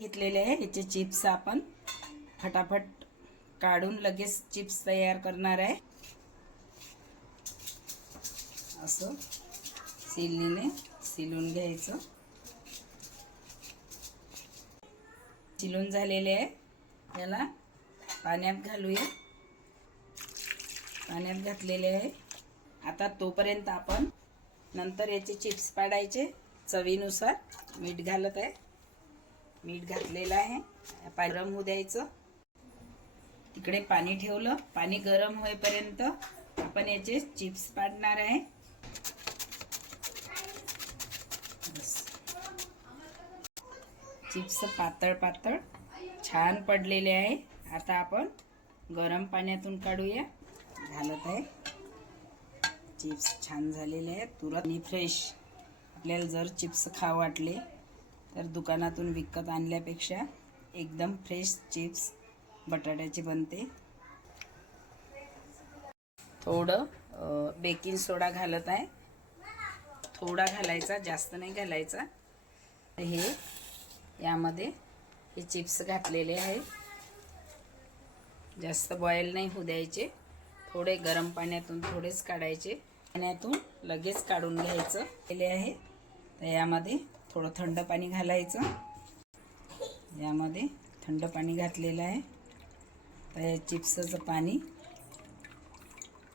घेतलेले आहे। याचे चिप्स आपण फटाफट काढून लगेच चिप्स तयार करणार आहे। असं सिलीने सिलून घ्यायचं। सिलून झालेले आहे। याला पाण्यात घालूया। पाण्यात घातलेले आहे। आता तोपर्यंत आपण नंतर याचे चिप्स पाडायचे। चवीनुसार मीठ घालत आहे। मीठ घातलेलं आहे। गरम होऊ द्यायचं। तिकडे पाणी ठेवलं। पाणी गरम होईपर्यंत आपण याचे चिप्स पाडणार आहे। चिप्स पातळ पातळ छान पडलेले आहे। आता आपण गरम पाण्यातून काढूया। घालत आहे। चिप्स छान झालेले आहेत। तुरंत आणि फ्रेश। आपल्याला जर चिप्स खाऊ वाटले तर दुकानातून विकत आणल्यापेक्षा एकदम फ्रेश चिप्स बटाट्याचे बनते। थोडं बेकिंग सोडा घालत आहे। थोडा घालायचा, जास्त नाही घालायचा। हे यामध्ये हे चिप्स घातलेले आहे। जास्त बॉईल नाही होऊ द्यायचे। थोडे गरम पाण्यातून थोडेच काढायचे। पाण्यातून लगेच काढून घ्यायचं केले आहे। तर यामध्ये थोडं थंड पाणी घालायचं। यामध्ये थंड पाणी घातलेलं आहे। तर या चिप्सचं पाणी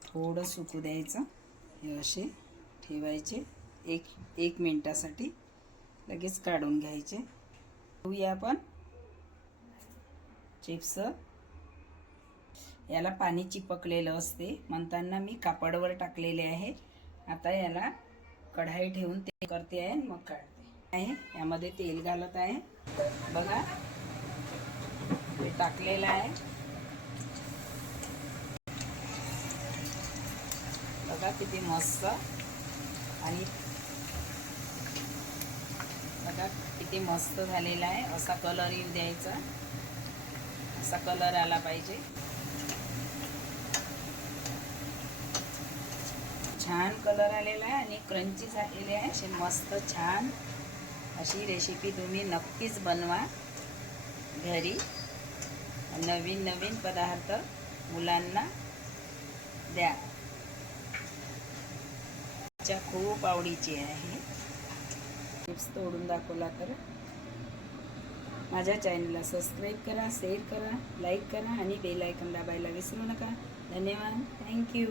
थोडं सुकू द्यायचं। हे असे ठेवायचे एक मिनिटासाठी। लगेच काढून घ्यायचे। घेऊया आपण चिप्स। याला पाणी चिपकलेलं असते म्हणताना मी कापडावर टाकलेले आहे। आता याला कढाई ठेवून ते करते आहे, मग काढते आहे। यामध्ये तेल घालत आहे। बघा ते टाकलेलं आहे। बघा किती मस्त आणि बघा किती मस्त झालेला आहे। असा कलर येऊ द्यायचा। असा कलर आला पाहिजे। छान कलर आलेला आहे आणि क्रंची झालेले आहे। अशी मस्त छान अशी रेसिपी तुम्ही नक्कीच बनवा घरी। नवीन नवीन पदार्थ मुलांना द्या। खूप आवडीची आहे। चिप्स तोडून दाखवला तर माझ्या चॅनलला सबस्क्राईब करा, शेअर करा, लाईक करा आणि बेल आयकॉन दाबायला विसरू नका। धन्यवाद। थँक्यू।